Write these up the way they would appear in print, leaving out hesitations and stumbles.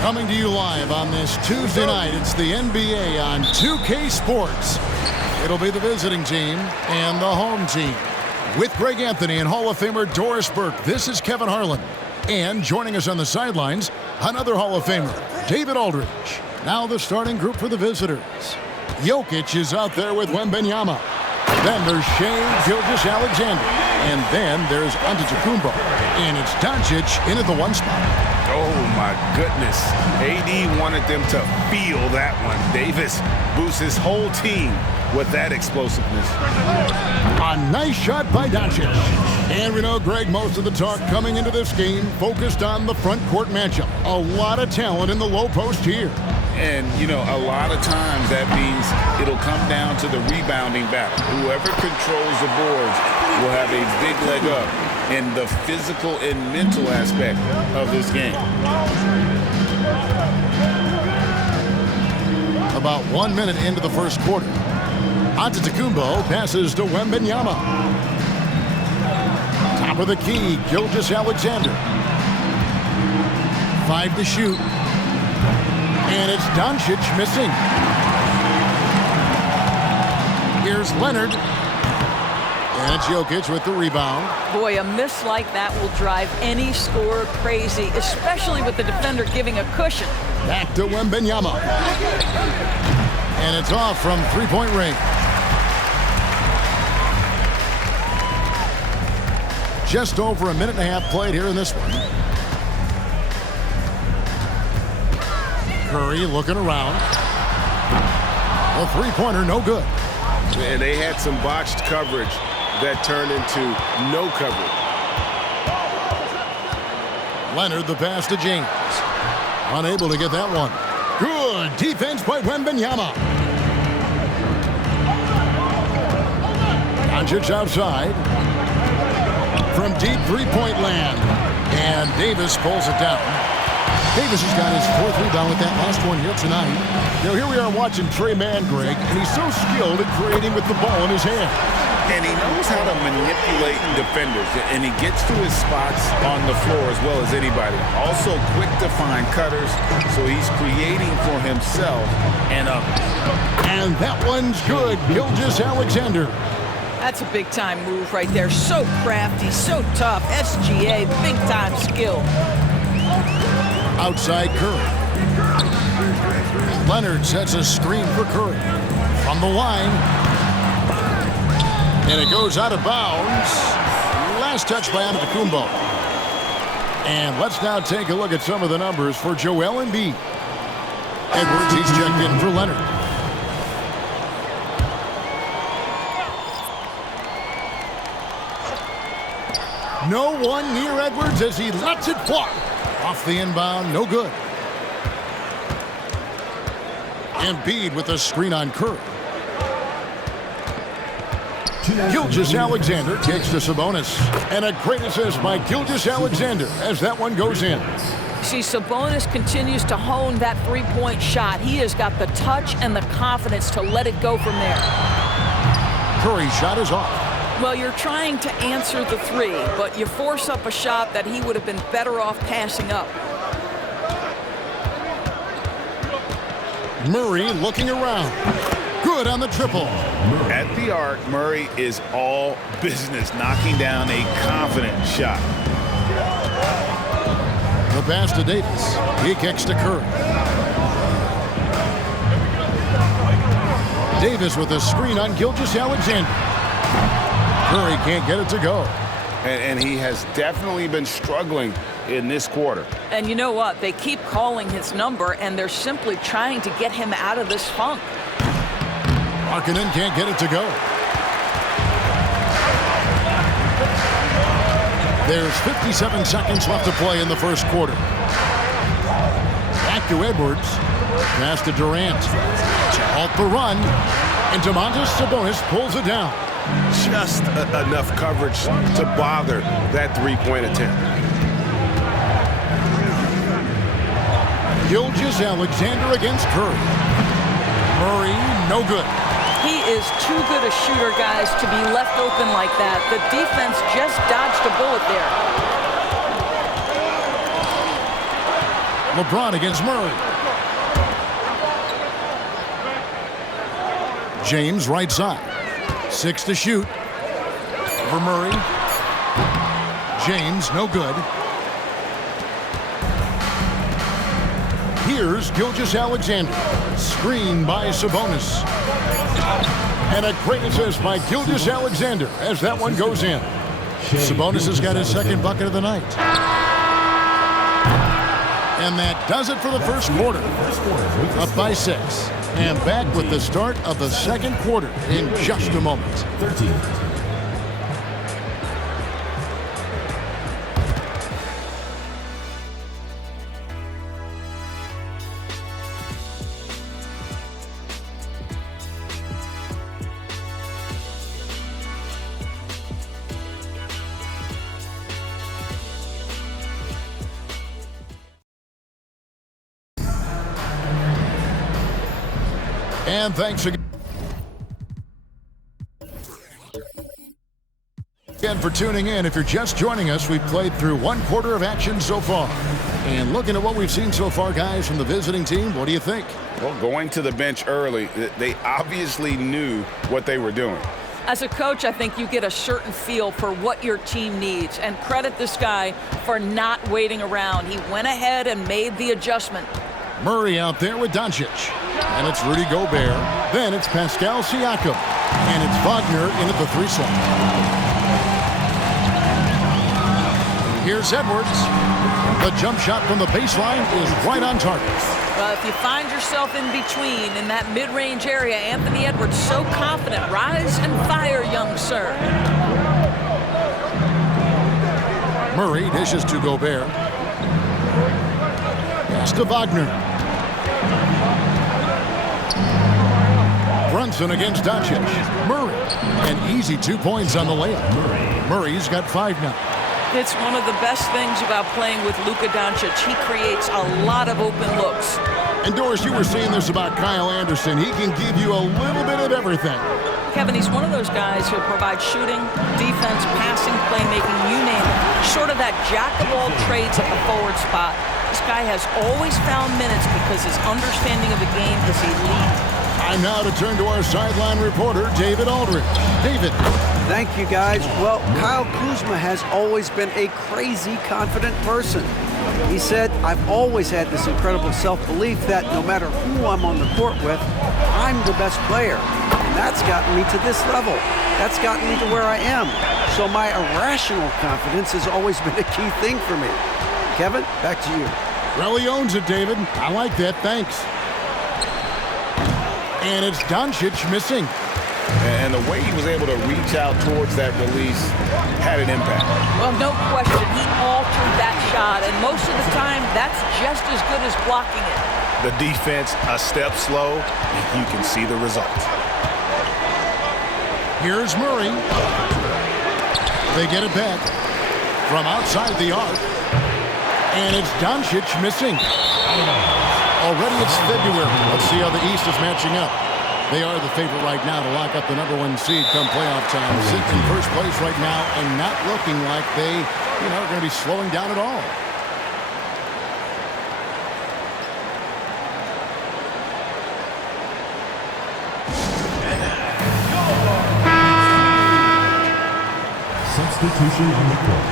Coming to you live on this Tuesday night, it's the NBA on 2K Sports. It'll be the visiting team and the home team. With Greg Anthony and Hall of Famer Doris Burke, this is Kevin Harlan. And joining us on the sidelines, another Hall of Famer, David Aldridge. Now the starting group for the visitors. Jokic is out there with Wembanyama. Then there's Shai Gilgeous-Alexander. And then there's Antetokounmpo. And it's Doncic in at the one spot. Oh, my goodness. AD wanted them to feel that one. Davis boosts his whole team with that explosiveness. A nice shot by Doncic. And we know, Greg, most of the talk coming into this game focused on the front court matchup. A lot of talent in the low post here. And, you know, a lot of times that means it'll come down to the rebounding battle. Whoever controls the boards will have a big leg up in the physical and mental aspect of this game. About 1 minute into the first quarter. Antetokounmpo passes to Wembanyama. Top of the key, Gilgeous-Alexander. 5 to shoot. And it's Doncic missing. Here's Leonard. And it's Jokic with the rebound. Boy, a miss like that will drive any scorer crazy, especially with the defender giving a cushion. Back to Wembanyama. And it's off from three-point range. Just over a minute and a half played here in this one. Curry looking around. A three-pointer, no good. And they had some botched coverage that turned into no coverage. Leonard, the pass to James. Unable to get that one. Good defense by Wembanyama. Doncic outside. From deep three-point land. And Davis pulls it down. Davis has got his fourth rebound with that last one here tonight. Now here we are watching Tre Mann, Greg, and he's so skilled at creating with the ball in his hand. And he knows how to manipulate defenders, and he gets to his spots on the floor as well as anybody. Also quick to find cutters, so he's creating for himself and others. And that one's good. Gilgeous-Alexander. That's a big-time move right there. So crafty, so tough. SGA, big-time skill. Outside Curry. Leonard sets a screen for Curry. From the line. And it goes out of bounds. Last touch by Antetokounmpo. And let's now take a look at some of the numbers for Joel Embiid. Edwards, he's checked in for Leonard. No one near Edwards as he lets it fly. Off the inbound, no good. Embiid with a screen on Curry. Gilgeous-Alexander kicks to Sabonis. And a great assist by Gilgeous-Alexander as that one goes in. See, Sabonis continues to hone that three-point shot. He has got the touch and the confidence to let it go from there. Curry's shot is off. Well, you're trying to answer the three, but you force up a shot that he would have been better off passing up. Murray looking around. Good on the triple. At the arc, Murray is all business, knocking down a confident shot. The pass to Davis. He kicks to Curry. Davis with a screen on Gilgeous-Alexander. Curry can't get it to go. And he has definitely been struggling in this quarter. And you know what? They keep calling his number, and they're simply trying to get him out of this funk. Markkanen can't get it to go. There's 57 seconds left to play in the first quarter. Back to Edwards. Pass to Durant. To halt the run. And Domantas Sabonis pulls it down. Just enough coverage to bother that three-point attempt. Gilgeous-Alexander against Curry. Murray, no good. He is too good a shooter, guys, to be left open like that. The defense just dodged a bullet there. LeBron against Murray. James right side. 6 to shoot. For Murray. James, no good. Here's Gilgeous-Alexander. Screen by Sabonis. And a great assist by Gilgeous-Alexander as that one goes in. Sabonis has got his second bucket of the night. And that does it for the first quarter. Up by 6. And back with the start of the second quarter in just a moment. 13. And thanks again for tuning in. If you're just joining us, we've played through one quarter of action so far. And looking at what we've seen so far, guys, from the visiting team, what do you think? Well, going to the bench early, they obviously knew what they were doing. As a coach, I think you get a certain feel for what your team needs, and credit this guy for not waiting around. He went ahead and made the adjustment. Murray out there with Doncic. And it's Rudy Gobert. Then it's Pascal Siakam. And it's Wagner in at the 3 slot. Here's Edwards. The jump shot from the baseline is right on target. Well, if you find yourself in between in that mid-range area, Anthony Edwards so confident. Rise and fire, young sir. Murray dishes to Gobert. Pass to Wagner. Brunson against Doncic. Murray. An easy 2 points on the layup. Murray's got 5 now. It's one of the best things about playing with Luka Doncic. He creates a lot of open looks. And Doris, you were saying this about Kyle Anderson. He can give you a little bit of everything. Kevin, he's one of those guys who'll provide shooting, defense, passing, playmaking, you name it. Sort of that jack of all trades at the forward spot. This guy has always found minutes because his understanding of the game is elite. Time now to turn to our sideline reporter, David Aldridge. David. Thank you, guys. Well, Kyle Kuzma has always been a crazy confident person. He said, I've always had this incredible self-belief that no matter who I'm on the court with, I'm the best player. And that's gotten me to this level. That's gotten me to where I am. So my irrational confidence has always been a key thing for me. Kevin, back to you. Really owns it, David. I like that. Thanks. And it's Doncic missing. And the way he was able to reach out towards that release had an impact. Well, no question. He altered that shot, and most of the time, that's just as good as blocking it. The defense a step slow, and you can see the result. Here's Murray. They get it back from outside the arc. And it's Doncic missing. Already it's February. Let's see how the East is matching up. They are the favorite right now to lock up the #1 seed come playoff time. Sitting in first place right now and not looking like they, are going to be slowing down at all. Substitution on the court.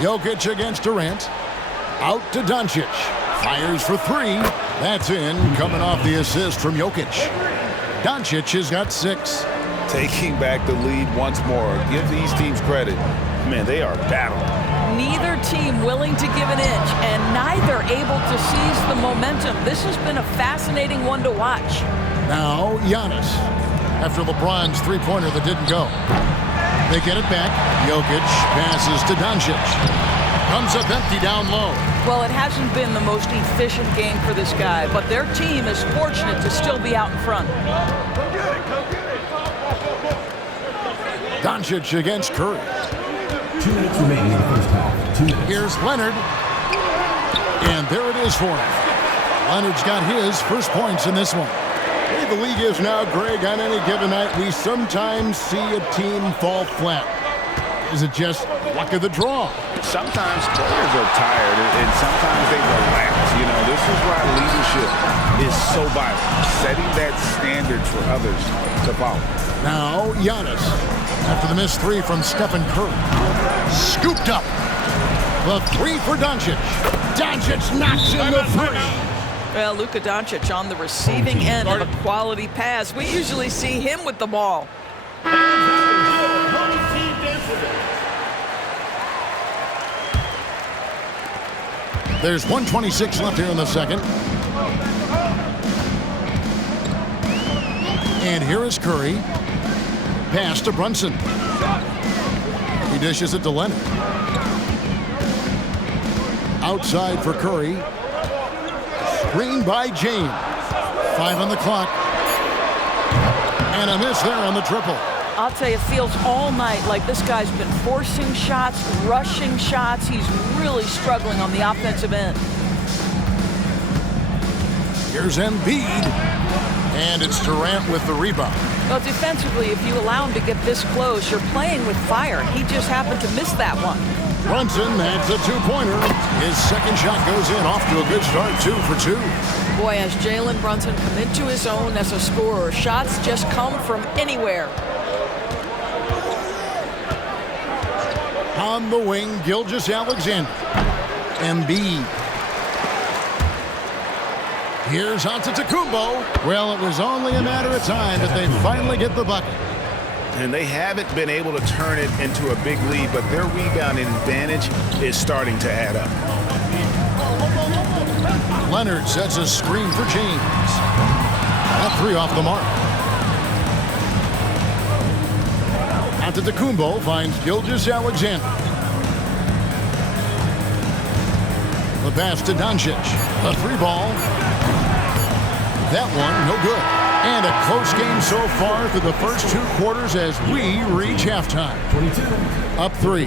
Jokic against Durant. Out to Doncic. Fires for 3. That's in. Coming off the assist from Jokic. Doncic has got 6. Taking back the lead once more. Give these teams credit. Man, they are battling. Neither team willing to give an inch, and neither able to seize the momentum. This has been a fascinating one to watch. Now, Giannis. After LeBron's three-pointer that didn't go. They get it back. Jokic passes to Doncic. Comes up empty down low. Well, it hasn't been the most efficient game for this guy, but their team is fortunate to still be out in front. Doncic against Curry. 2 minutes remaining in the first half. 2 minutes. Here's Leonard. And there it is for him. Leonard's got his first points in this one. Hey, the league is now, Greg, on any given night, we sometimes see a team fall flat. Is it just luck of the draw? Sometimes players are tired, and sometimes they relax. You know, this is why leadership is so vital, setting that standard for others to follow. Now, Giannis, after the missed three from Stephen Curry. Scooped up. The three for Doncic. Doncic knocks in the three. Well, Luka Doncic on the receiving end of a quality pass. We usually see him with the ball. There's 1:26 left here in the second. And here is Curry. Pass to Brunson. He dishes it to Leonard. Outside for Curry. Screen by James. 5 on the clock. And a miss there on the triple. I'll tell you, it feels all night like this guy's been forcing shots, rushing shots. He's really struggling on the offensive end. Here's Embiid. And it's Durant with the rebound. Well, defensively, if you allow him to get this close, you're playing with fire. He just happened to miss that one. Brunson, that's a two-pointer. His second shot goes in, off to a good start, 2 for 2. Boy, has Jalen Brunson come into his own as a scorer. Shots just come from anywhere. On the wing, Gilgeous-Alexander. Embiid. Here's Antetokounmpo. Well, it was only a matter of time that they finally get the bucket. And they haven't been able to turn it into a big lead, but their rebounding advantage is starting to add up. Leonard sets a screen for James. That three off the mark. Antetokounmpo finds Gilgeous-Alexander. The pass to Doncic. A three ball. That one, no good. And a close game so far through the first 2 quarters as we reach halftime. 22. Up 3.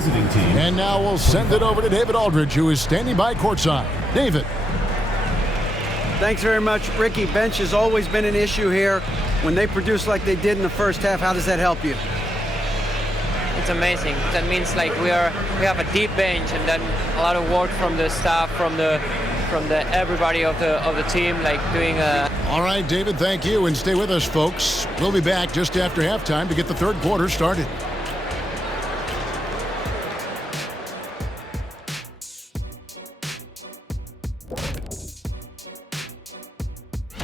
And now we'll send it over to David Aldridge, who is standing by courtside. David. Thanks very much, Ricky. Bench has always been an issue here. When they produce like they did in the first half, how does that help you? It's amazing. That means like we have a deep bench, and then a lot of work from the staff, from the everybody of the team, like doing a. All right, David, thank you, and stay with us, folks. We'll be back just after halftime to get the third quarter started.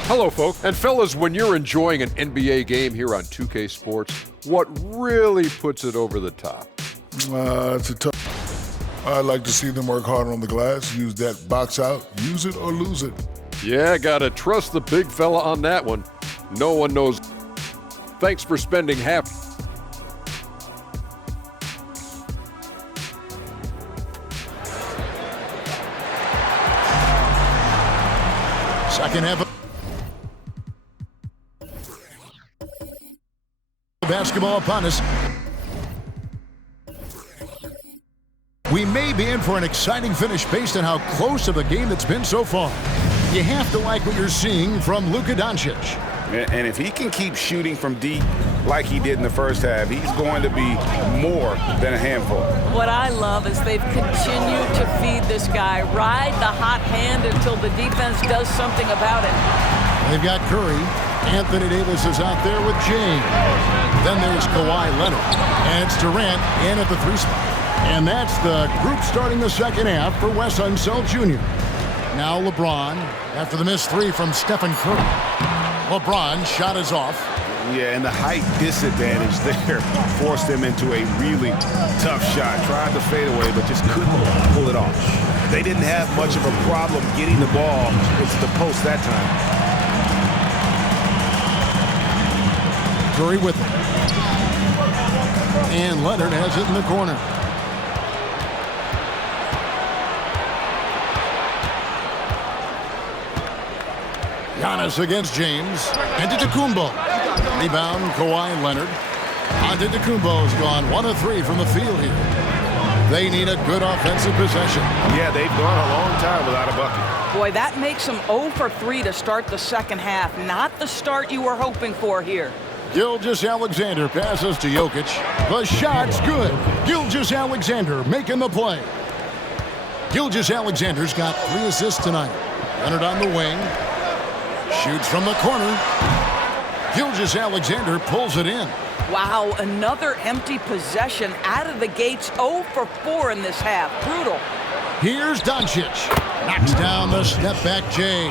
Hello, folks. And fellas, when you're enjoying an NBA game here on 2K Sports, what really puts it over the top? It's a tough. I'd like to see them work harder on the glass, use that box out, use it or lose it. Yeah, gotta trust the big fella on that one. No one knows. Thanks for spending half. Second half of basketball upon us. We may be in for an exciting finish based on how close of a game it's been so far. You have to like what you're seeing from Luka Doncic. And if he can keep shooting from deep like he did in the first half, he's going to be more than a handful. What I love is they've continued to feed this guy, ride the hot hand until the defense does something about it. They've got Curry. Anthony Davis is out there with James. Then there's Kawhi Leonard. And it's Durant in at the 3 spot. And that's the group starting the second half for Wes Unseld Jr. Now LeBron, after the missed 3 from Stephen Curry. LeBron's shot is off. Yeah, and the height disadvantage there forced him into a really tough shot. Tried to fade away, but just couldn't pull it off. They didn't have much of a problem getting the ball into the post that time. Curry with it. And Leonard has it in the corner. Giannis against James. Antetokounmpo. Rebound, Kawhi Leonard. Antetokounmpo's gone 1 of 3 from the field here. They need a good offensive possession. Yeah, they've gone a long time without a bucket. Boy, that makes them 0 for 3 to start the second half. Not the start you were hoping for here. Gilgeous-Alexander passes to Jokic. The shot's good. Gilgeous-Alexander making the play. Gilgeous-Alexander's got 3 assists tonight. Leonard on the wing. Shoots from the corner. Gilgeous-Alexander pulls it in. Wow, another empty possession out of the gates. 0 for 4 in this half. Brutal. Here's Doncic. Knocks down the step-back J.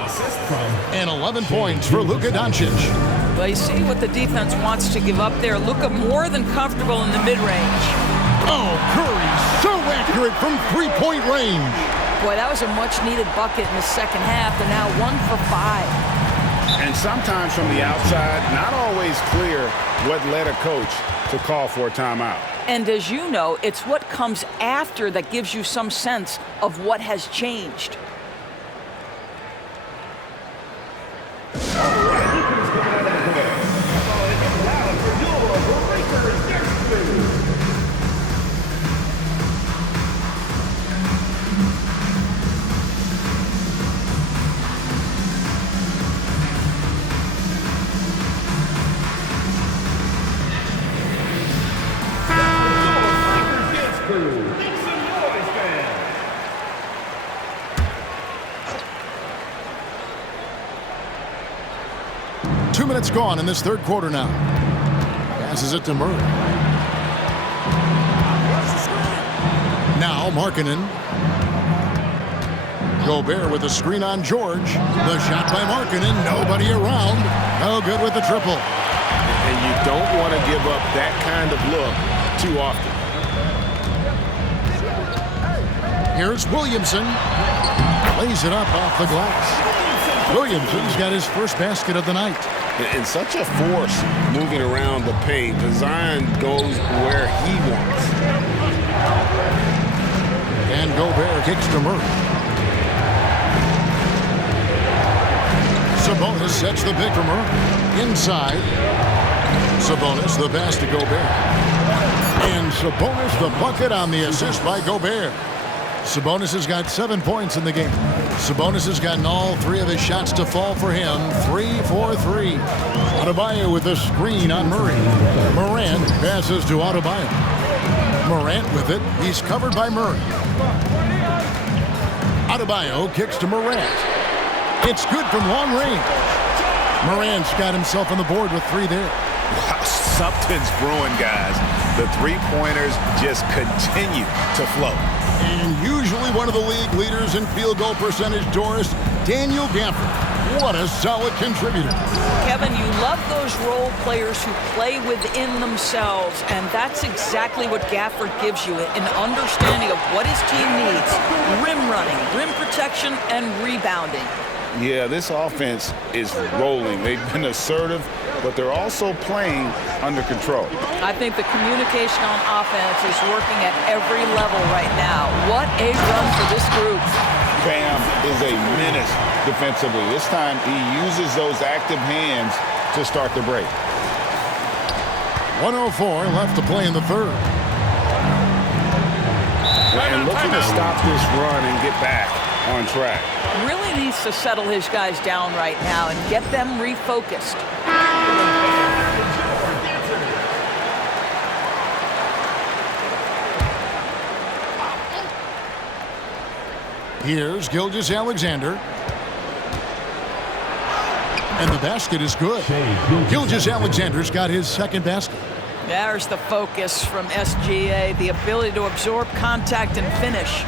And 11 points for Luka Doncic. Well, you see what the defense wants to give up there. Luka more than comfortable in the mid-range. Oh, Curry so accurate from three-point range. Boy, that was a much-needed bucket in the second half. They're now 1 for 5. And sometimes from the outside, not always clear what led a coach to call for a timeout. And as you know, it's what comes after that gives you some sense of what has changed. Minutes gone in this third quarter now. Passes it to Murray. Now Markkanen. Gobert with a screen on George. The shot by Markkanen. Nobody around. No good with the triple. And you don't want to give up that kind of look too often. Here's Williamson. Lays it up off the glass. Williamson's got his first basket of the night. And such a force moving around the paint. Zion goes where he wants. And Gobert kicks to Murray. Sabonis sets the pick for Murray. Inside. Sabonis the pass to Gobert. And Sabonis the bucket on the assist by Gobert. Sabonis has got 7 points in the game. Sabonis has gotten all 3 of his shots to fall for him. 3 for 3. Adebayo with a screen on Murray. Morant passes to Adebayo. Morant with it. He's covered by Murray. Adebayo kicks to Morant. It's good from long range. Morant's got himself on the board with 3 there. Wow, something's brewing, guys. The three-pointers just continue to flow. And usually one of the league leaders in field goal percentage, Doris, Daniel Gafford. What a solid contributor. Kevin, you love those role players who play within themselves, and that's exactly what Gafford gives you, an understanding of what his team needs. Rim running, rim protection, and rebounding. Yeah, this offense is rolling. They've been assertive, but they're also playing under control. I think the communication on offense is working at every level right now. What a run for this group. Bam is a menace defensively. This time he uses those active hands to start the break. 1:04 left to play in the third. And looking to stop this run and get back on track. Really needs to settle his guys down right now and get them refocused. Here's Gilgeous-Alexander. And the basket is good. Gilgeous-Alexander's got his second basket. There's the focus from SGA, the ability to absorb contact and finish.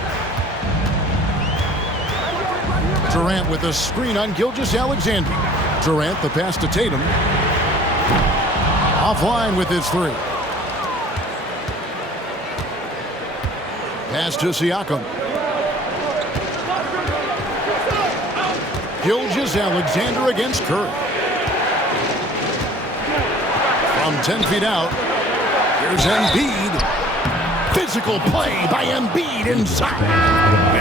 Durant with a screen on Gilgeous-Alexander. Durant the pass to Tatum. Offline with his 3. Pass to Siakam. Gilgeous-Alexander against Curry. From 10 feet out, here's Embiid. Physical play by Embiid inside.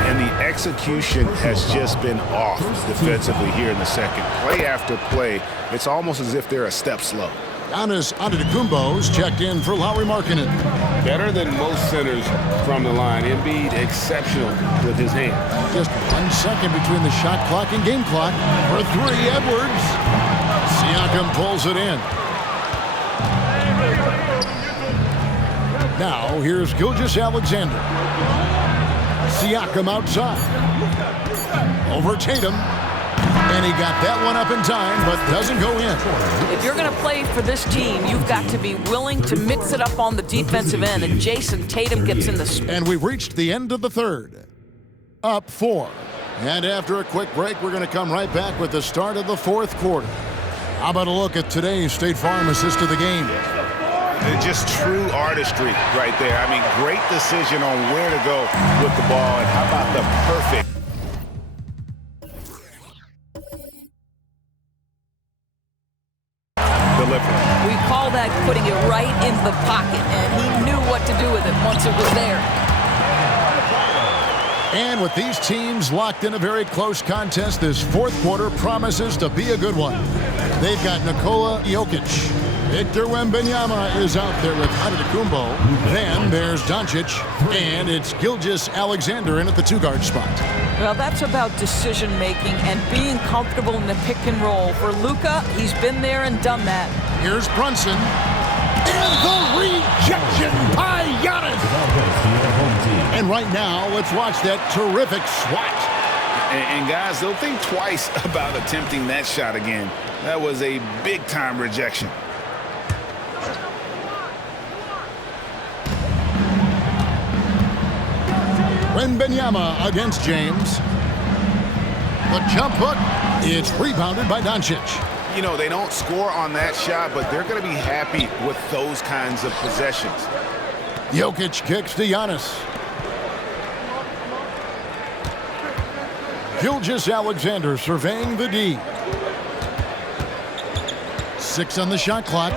And the execution has just been off defensively here in the second. Play after play, it's almost as if they're a step slow. Giannis Antetokounmpo's checked in for Lauri Markkanen. Better than most centers from the line. Embiid exceptional with his hand. Just 1 second between the shot clock and game clock. For three, Edwards. Siakam pulls it in. Now, here's Gilgeous-Alexander. Siakam outside. Over Tatum. And he got that one up in time, but doesn't go in. If you're going to play for this team, you've got to be willing to mix it up on the defensive end, and Jason Tatum gets in the... And we've reached the end of the third. Up 4. And after a quick break, we're going to come right back with the start of the fourth quarter. How about a look at today's State Farm assist of the game? Just true artistry right there. I mean, great decision on where to go with the ball, and how about the perfect delivery. We call that putting it right in the pocket, and he knew what to do with it once it was there. And with these teams locked in a very close contest, this fourth quarter promises to be a good one. They've got Nikola Jokic. Victor Wembanyama is out there with Antetokounmpo. Then there's Doncic, and it's Gilgeous-Alexander in at the two-guard spot. Well, that's about decision-making and being comfortable in the pick and roll. For Luka, he's been there and done that. Here's Brunson. And the rejection by Giannis. And right now, let's watch that terrific swat. And guys, don't think twice about attempting that shot again. That was a big-time rejection. Wembanyama against James. The jump hook. It's rebounded by Doncic. You know, they don't score on that shot, but they're going to be happy with those kinds of possessions. Jokic kicks to Giannis. Gilgeous-Alexander surveying the D. 6 on the shot clock.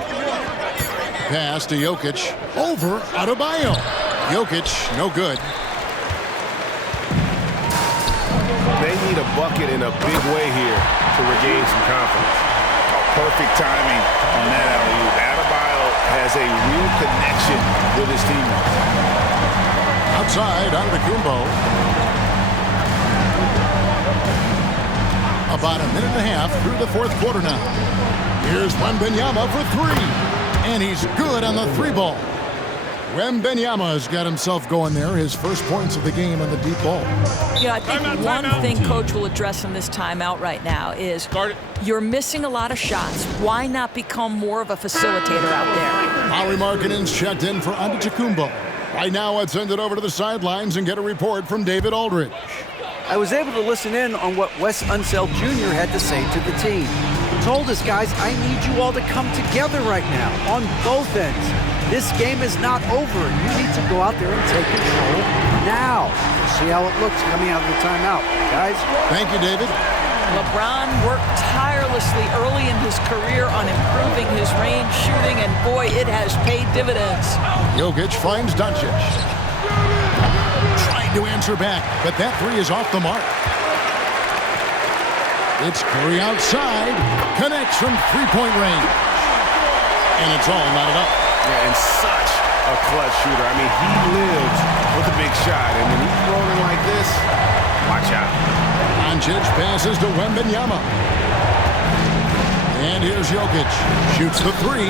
Pass to Jokic. Over Adebayo. Jokic, no good. They need a bucket in a big way here to regain some confidence. Perfect timing on that alley-oop. Adebayo has a real connection with his teammates. Outside, Antetokounmpo. About a minute and a half through the fourth quarter now. Here's Wembanyama for 3. And he's good on the 3-ball. Wembanyama's got himself going there. His first points of the game on the deep ball. Yeah, I think one thing Coach will address in this timeout right now is you're missing a lot of shots. Why not become more of a facilitator out there? Lauri Markkanen's checked in for Antetokounmpo. Right now, let's send it over to the sidelines and get a report from David Aldridge. I was able to listen in on what Wes Unseld Jr. had to say to the team. He told us, guys, I need you all to come together right now on both ends. This game is not over. You need to go out there and take control now. We'll see how it looks coming out of the timeout. Guys? Thank you, David. LeBron worked tirelessly early in his career on improving his range shooting, and boy, it has paid dividends. Jokic finds Doncic. Trying to answer back, but that 3 is off the mark. It's Curry outside. Connects from 3-point range. And it's all knotted up. Yeah, and such a clutch shooter. I mean, he lives with a big shot, and when he's rolling like this, watch out. Doncic passes to Wembanyama. And here's Jokic. Shoots the 3.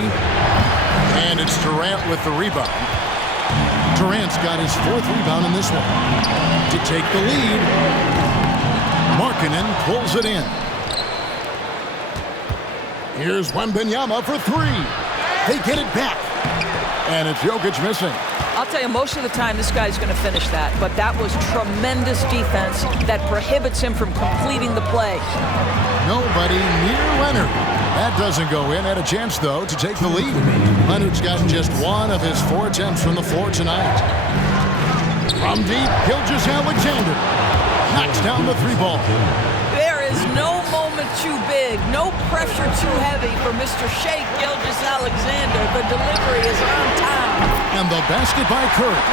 And it's Durant with the rebound. Durant's got his 4th rebound in this one. To take the lead, Markkanen pulls it in. Here's Wembanyama for 3. They get it back. And it's Jokic missing. I'll tell you, most of the time, this guy's going to finish that. But that was tremendous defense that prohibits him from completing the play. Nobody near Leonard. That doesn't go in. Had a chance, though, to take the lead. Leonard's gotten just 1 of his 4 attempts from the floor tonight. From deep, Gilgeous-Alexander knocks down the 3-ball. There is no moment too big, no pressure too heavy for Mr. Shai Gilgeous-Alexander. The delivery is on time. And the basket by Curry.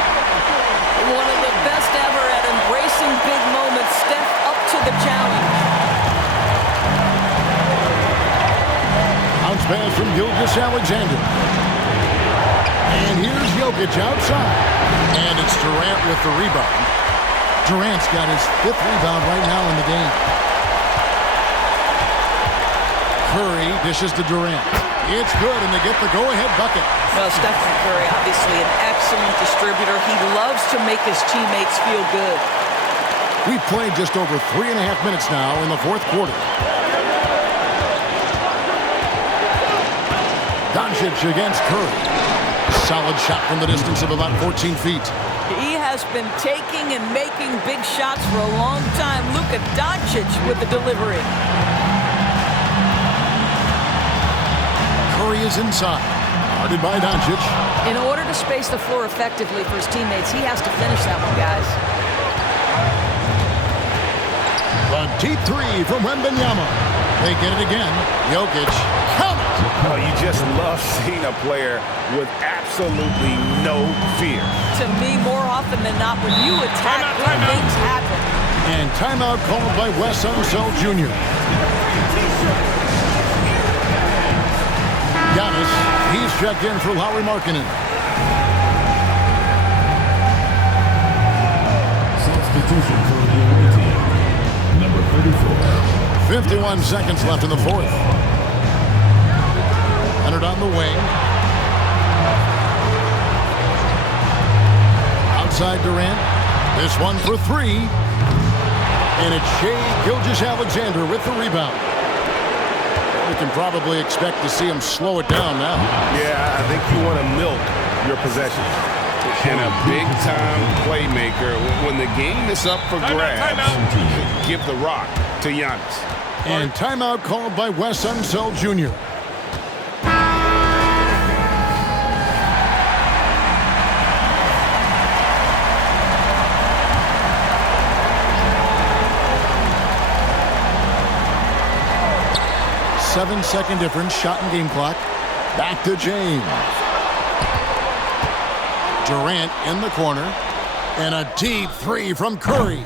One of the best ever at embracing big moments. Step up to the challenge. Bounce pass from Gilgeous-Alexander. And here's Jokic outside. And it's Durant with the rebound. Durant's got his 5th rebound right now in the game. Curry dishes to Durant. It's good, and they get the go-ahead bucket. Well, Stephen Curry, obviously an excellent distributor. He loves to make his teammates feel good. We've played just over 3.5 minutes now in the 4th quarter. Doncic against Curry. Solid shot from the distance of about 14 feet. He has been taking and making big shots for a long time. Luka Doncic with the delivery. Curry is inside. Guarded by Doncic. In order to space the floor effectively for his teammates, he has to finish that one, guys. A deep 3 from Wembanyama. They get it again. Jokic. Count it. Oh, you just love seeing a player with absolutely no fear. To me, more often than not, when you attack, good things happen. And timeout called by Wes Unseld Jr. Giannis, he's checked in for Lauri Markkanen. Substitution for the away team. Number 34. 51 seconds left in the 4th. Leonard on the wing. Outside Durant. This one for 3. And it's Shai Gilgeous-Alexander with the rebound. We can probably expect to see him slow it down now. Yeah, I think you want to milk your possession. And a big-time playmaker. When the game is up for grabs, give the rock to Giannis. And timeout called by Wes Unseld Jr. Seven-second difference, shot and game clock. Back to James. Durant in the corner. And a deep 3 from Curry.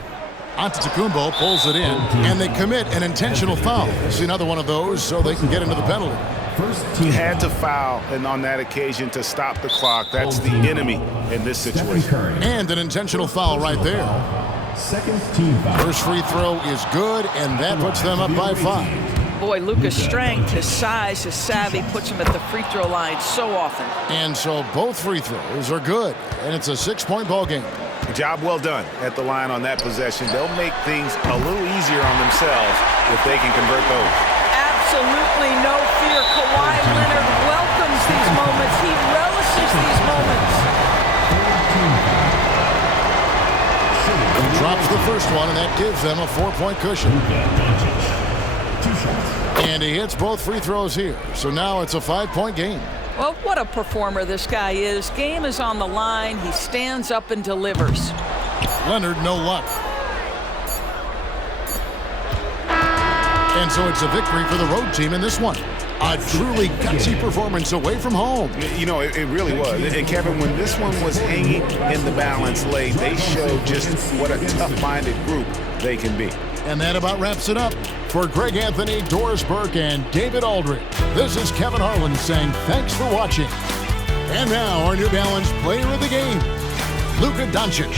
Antetokounmpo pulls it in, and they commit an intentional foul. See another one of those so they can get into the penalty. He had to foul, and on that occasion to stop the clock. That's the enemy in this situation. And an intentional foul right there. Second team foul. First free throw is good, and that puts them up by 5. Boy, Luka's strength, his size, his savvy puts him at the free throw line so often. And so both free throws are good, and it's a 6-point ball game. Job well done at the line on that possession. They'll make things a little easier on themselves if they can convert those. Absolutely no fear. Kawhi Leonard welcomes these moments. He relishes these moments. He drops the first one, and that gives them a 4-point cushion. And he hits both free throws here. So now it's a 5-point game. Well, what a performer this guy is. Game is on the line. He stands up and delivers. Leonard, no luck. And so it's a victory for the road team in this one. A truly gutsy performance away from home. You know, it really was. And Kevin, when this one was hanging in the balance late, they showed just what a tough-minded group they can be. And that about wraps it up. For Greg Anthony, Doris Burke, and David Aldridge, this is Kevin Harlan saying thanks for watching. And now our New Balance player of the game, Luka Doncic.